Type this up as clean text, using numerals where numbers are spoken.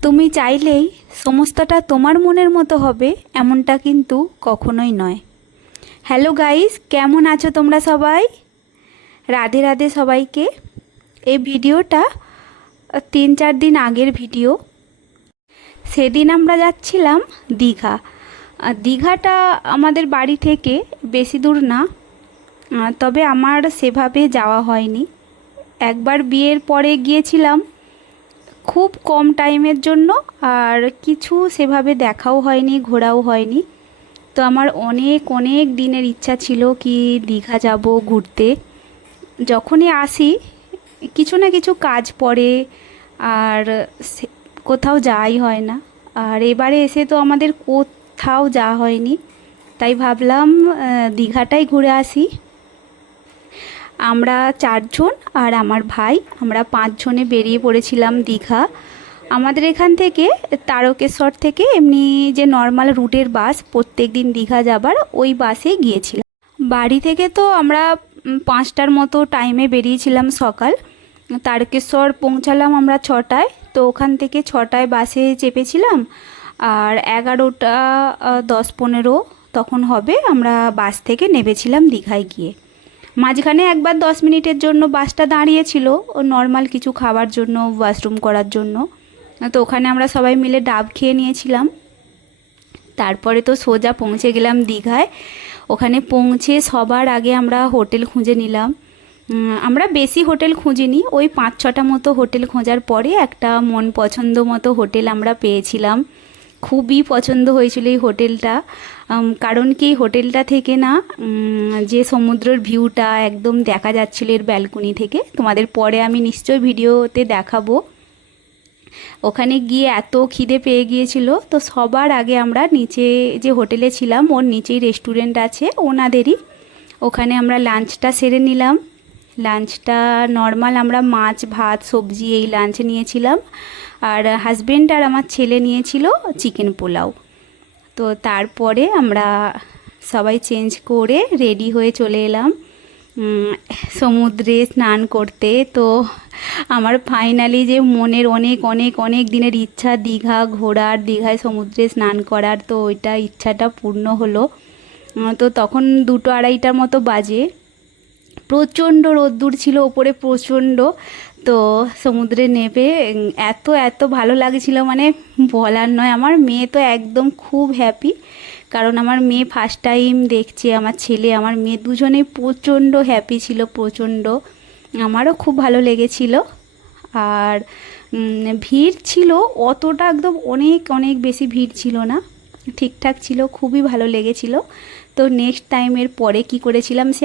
তুমি চাইলেই সমস্তটা তোমার মনের মতো হবে এমনটা কিন্তু কখনোই নয়। হ্যালো গাইস, কেমন আছো তোমরা সবাই? রাধে রাধে সবাইকে। এই ভিডিওটা 3-4 দিন আগের ভিডিও। সেদিন আমরা যাচ্ছিলাম দীঘা। দীঘাটা আমাদের বাড়ি থেকে বেশি দূর না, তবে আমার সেভাবে যাওয়া হয়নি। একবার বিয়ের পরে গিয়েছিলাম খুব কম টাইমের জন্য, আর কিছু সেভাবে দেখাও হয়নি, ঘোরাও হয়নি। তো আমার অনেক অনেক দিনের ইচ্ছা ছিল কি দীঘা যাব ঘুরতে। যখনই আসি কিছু না কিছু কাজ পড়ে, আর কোথাও যাওয়াই হয় না। আর এবারে এসে তো আমাদের কোথাও যাওয়া হয়নি, তাই ভাবলাম দীঘাটাই ঘুরে আসি। আমরা 4 জন আর আমার ভাই, আমরা 5 জনে বেরিয়ে পড়েছিলাম দীঘা। আমাদের এখান থেকে তারকেশ্বর থেকে এমনি যে নর্মাল রুটের বাস প্রত্যেক দিন দীঘা যাবার, ওই বাসে গিয়েছিলাম। বাড়ি থেকে তো আমরা 5টার মতো টাইমে বেরিয়েছিলাম সকাল। তারকেশ্বর পৌঁছালাম আমরা 6টায়, তো ওখান থেকে 6টায় বাসে চেপেছিলাম। আর 11টা 10-15 তখন হবে আমরা বাস থেকে নেমেছিলাম দীঘায় গিয়ে। মাঝখানে একবার 10 মিনিটের জন্য বাসটা দাঁড়িয়েছিল ও নর্মাল কিছু খাবার জন্য, ওয়াশরুম করার জন্য। তো ওখানে আমরা সবাই মিলে ডাব খেয়ে নিয়েছিলাম। তারপরে তো সোজা পৌঁছে গেলাম দীঘায়। ওখানে পৌঁছে সবার আগে আমরা হোটেল খুঁজে নিলাম। আমরা বেশি হোটেল খুঁজিনি, ওই 5-6টা মতো হোটেল খোঁজার পরে একটা মন পছন্দ মতো হোটেল আমরা পেয়েছিলাম। খুবই পছন্দ হয়েছিল এই হোটেলটা। কারণ কি হোটেলটা থেকে না যে সমুদ্রের ভিউটা একদম দেখা যাচ্ছিল এর ব্যালকনি থেকে, তোমাদের পরে আমি নিশ্চয়ই ভিডিওতে দেখাবো। ওখানে গিয়ে এত খিদে পেয়ে গিয়েছিল, তো সবার আগে আমরা নিচে যে হোটেলে ছিলাম ওর নিচেই রেস্টুরেন্ট আছে ওনাদেরই, ওখানে আমরা লাঞ্চটা সেরে নিলাম। লাঞ্চটা নর্মাল আমরা মাছ ভাত সবজি এই লাঞ্চ নিয়েছিলাম, আর হাজব্যান্ড আর আমার ছেলে নিয়েছিল চিকেন পোলাও। তো তারপরে আমরা সবাই চেঞ্জ করে রেডি হয়ে চলে এলাম সমুদ্রে স্নান করতে। তো আমার ফাইনালি যে মনের অনেক অনেক অনেক দিনের ইচ্ছা দীঘা ঘোরার, দীঘায় সমুদ্রে স্নান করার, তো ওইটা ইচ্ছাটা পূর্ণ হলো। তো তখন 2-2:30টার মতো বাজে। প্রচণ্ড রোদ্দুর ছিল ওপরে, প্রচণ্ড। তো সমুদ্রে নেমে এত এত ভালো লাগছিল, মানে বলার নয়। আমার মেয়ে তো একদম খুব হ্যাপি, কারণ আমার মেয়ে ফার্স্ট টাইম দেখছে। আমার ছেলে আমার মেয়ে দুজনেই প্রচণ্ড হ্যাপি ছিল, প্রচণ্ড। আমারও খুব ভালো লেগেছিল। আর ভিড় ছিল অতটা, একদম অনেক অনেক বেশি ভিড় ছিল না, ঠিকঠাক ছিল, খুবই ভালো লেগেছিল। তো নেক্সট টাইমের পরে কি করেছিলাম সে